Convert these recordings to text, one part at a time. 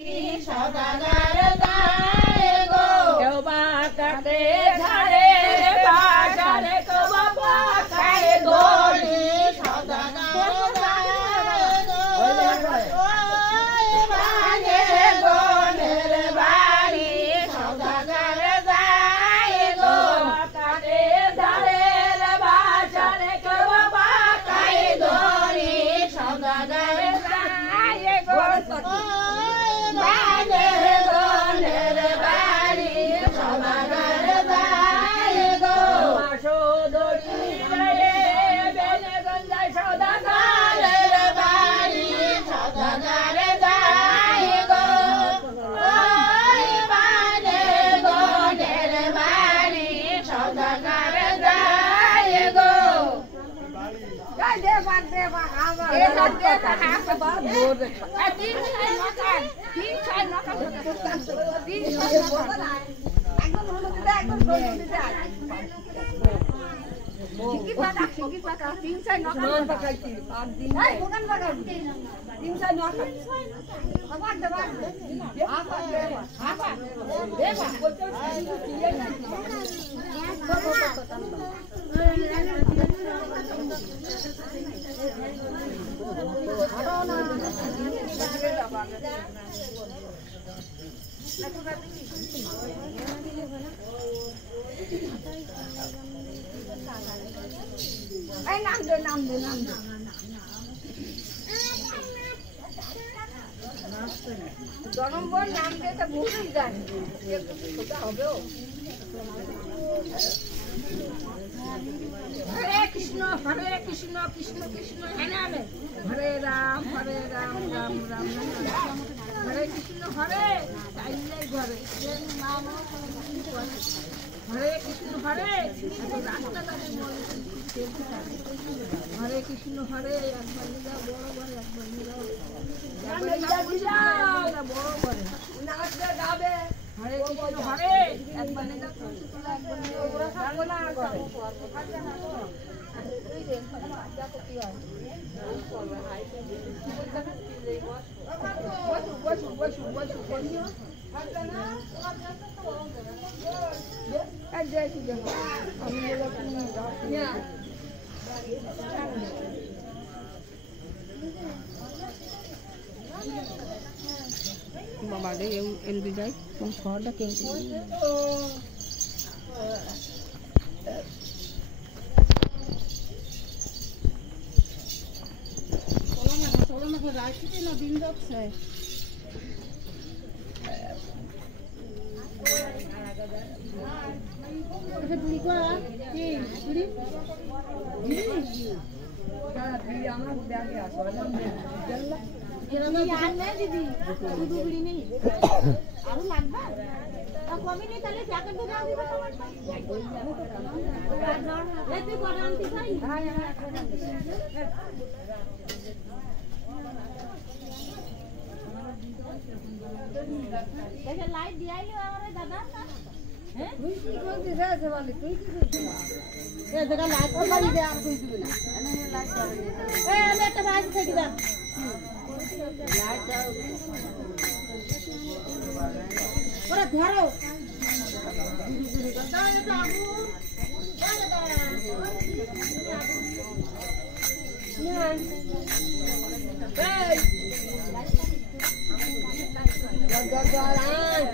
সদাগর যায় গো কেউ বা কাটে ঝাড়ে বাজারে কেউ বা খায় দড়ি সদাগর যায় গো ওই বাজে গোনের বাড়ি সদাগর যায় গো কাটে ঝাড়ে বাজারে কেউ বা খায় দড়ি সদাগর যায় গো জনম্বর নাম দিয়ে তো ভুলেই যায় হবেও হরে কৃষ্ণ কৃষ্ণ কৃষ্ণ হরে রাম রাম রাম হরে কৃষ্ণ হরে ঘরে হরে কৃষ্ণ হরে হরে কৃষ্ণ হরে একবার বড় ঘরে একবার বড় ঘরে গাবে হরে কৃষ্ণ হরে একবার Mama deh yang di jai, yang soda yang Soalnya nak raisi tu nak bindok saya. Ada beli kau? Ni beli? Beli? Kalau beli anak dah ya, soalnya jalan. Ini aneh didi, sudu beli ni. Aru lagba. Kami ni tali jaket tu dah dibuat apa? Itu koran tiga ini. Jadi light dia ini orang dadah tak? Tuh sih kau tidak sebalik, tuh sih tidak. Jadi light tu balik dia aku itu na. Ini light tu. Light tu balik saya kita. Light tu. Orang dharo. Kata itu aku. Nian. Hey. Jalan.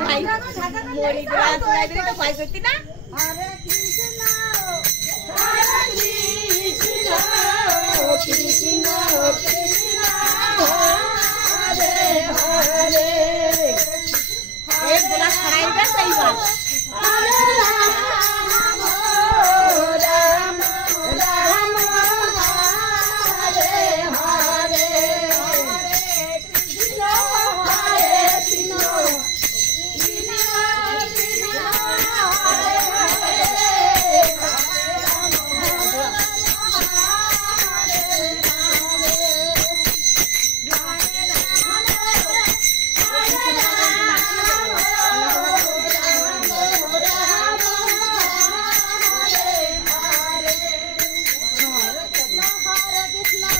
ভাই মরি glass library তো পাই করতি না হরে কৃষ্ণ হরে কৃষ্ণ কৃষ্ণ কৃষ্ণ হরে হরে एक बोला खड़ाई सही बात हरे राम राम राम हरे हरे हरे कृष्ण हरे कृष्ण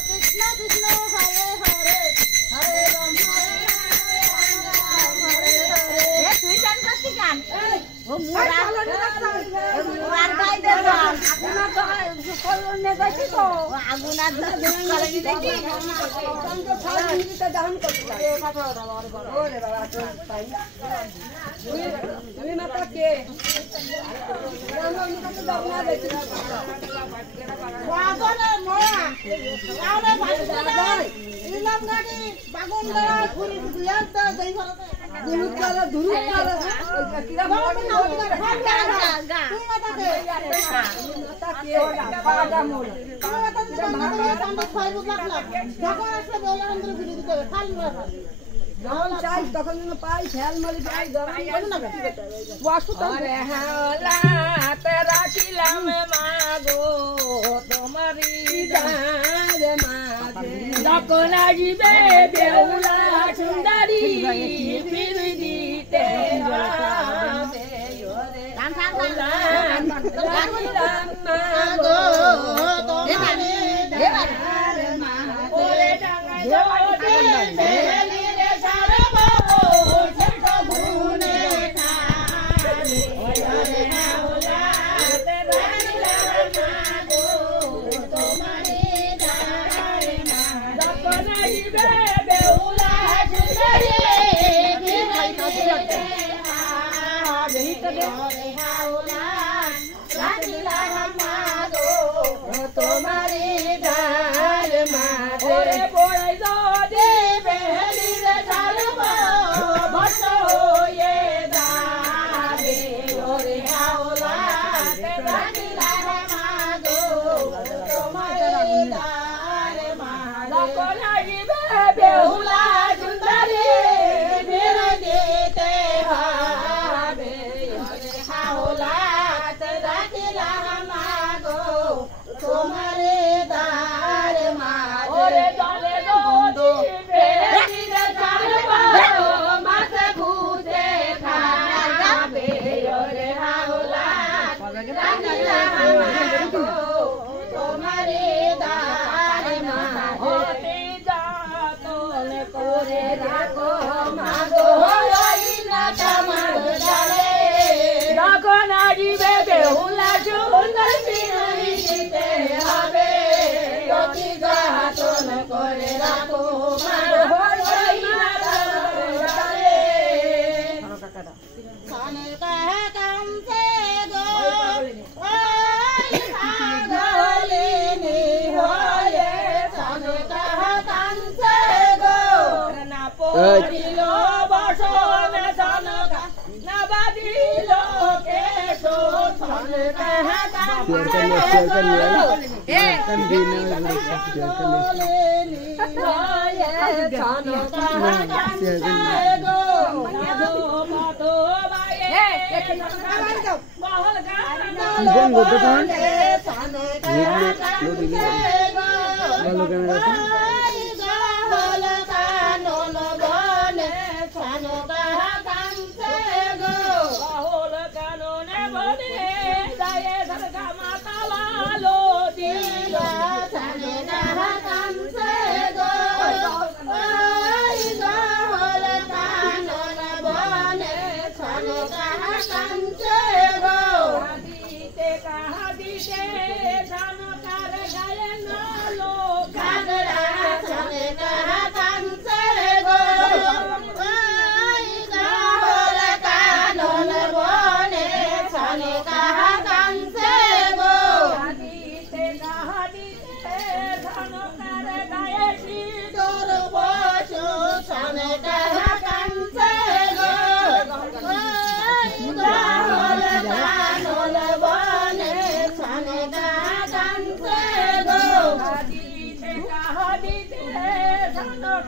कृष्ण कृष्ण हरे हरे राम तखन पाई फैल मली पाई गरम ना वासु तो रे हला तेरा किला में मागो तुम्हारी दार मागे दकोना जीवे बेउला सुंदरी बिरदी तेरा राम राम मागो तुम्हारी दार मागे ओरे डांगा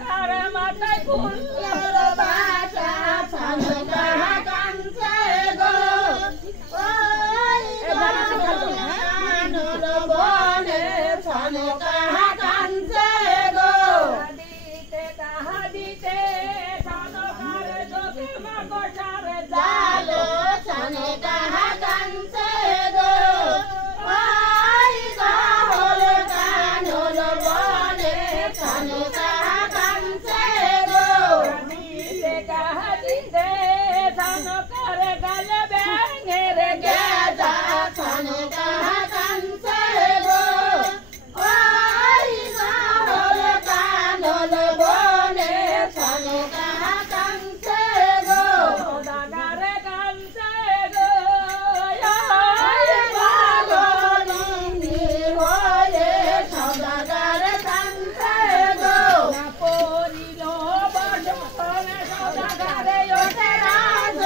কারে মাথায় ফুলের বাসা ছানো কাহা কাঞ্চে গো ওই গানোর বনে ছানো কাহা কাঞ্চে গো কাহা দিতে ছানো কারে যোগে মাকসারে জালো ছানো কাহা কাঞ্চে গো ওই গানোর বনে ছানো কাহা কাঞ্চে গো কাহা দিতে ছানো কারে গালে ব্যাঙের গেজা ছানো কাহা কাঞ্চে গো ওই গানোর বনে ছানো কাহা কাঞ্চে গো দাগারে কাঞ্চে গো ওই গাগরিনী হয়ে সদাগারে কাঞ্চে গো না পরিল বসনে সদাগারে ওঠে রাজ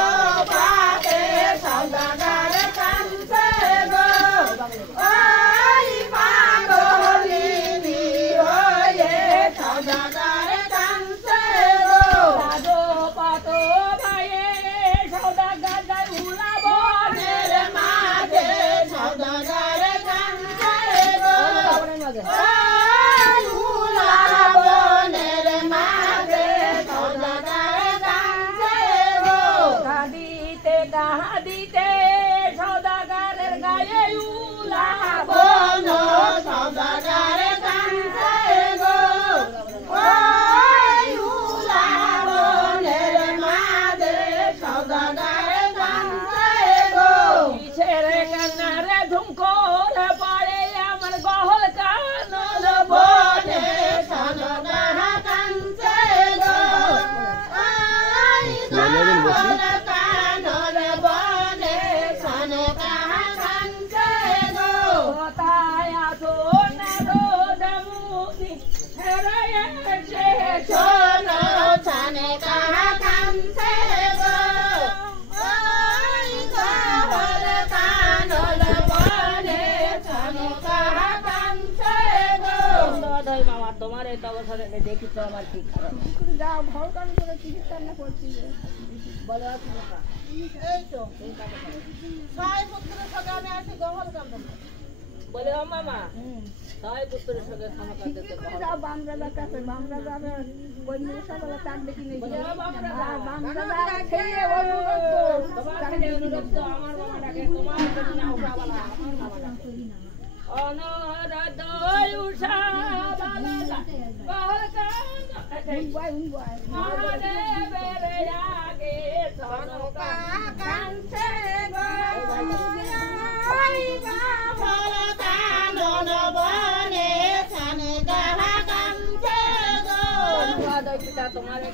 পাতে সদাগারে কাঞ্চে গো ওই পাগলিনী হয়ে সদাগারে কাঞ্চে গো রাজো পাতো ভাইয়ে সদাগার যায় উলা বনের মাঝে সদাগারে কাঞ্চে গো ওই উলা বনের মাঝে সদাগারে কাঞ্চে গো কাঁদিতে সদাগারের গায়ে উলা বন সদাগারে কাঞ্চে গো ওই উলা বনের মাঝে সদাগারে কাঞ্চে গো কিসের কান্নারে ঝুমকোরে পড়ে আমার গহল কানর বনে সদাগারে কাঞ্চে গো ওই গহল কানর বনে সদাগারে কাঞ্চে গো তাই আছো না রোদ মুদি হেরে এসে শোনো ছানে কাহা কাঞ্চে গো ওই গহল কানর বনে ছানে কাহা কাঞ্চে গো দাদাই মামা তোমার এই অবসরে দেখি তো আমার কি খারাপ যাও ঘর কান করে টিকিট কান্না করছি বলো এই তো ছয় পুত্রের সঙ্গে আমি আসি গহল কান্দন বলে ও মামা ছয় পুত্রের সঙ্গে খানা কাঁদতে যাও বামরাজা কাছে বামরাজা ওই মেয়েসাবেলা তার দেখি নেই বামরাজা খেয়ে অনুরোধ আমার মামাটাকে তোমার জন্য উঠাবালা আমার মামাটাকে অনরদ উষা বালা গহল মহাদেবের আগে ছানো কাহা কাঞ্চে গো ওই গহল কানন বনে ছানো কাহা কাঞ্চে গো দই পিতা তোমার এই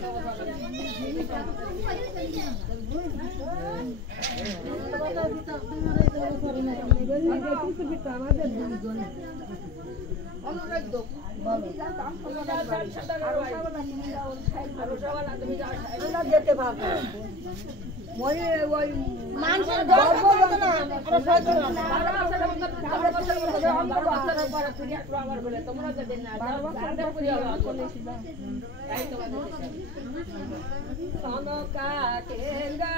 যেতে পারবে মানুষের তোমরা সনকা কেঙ্গা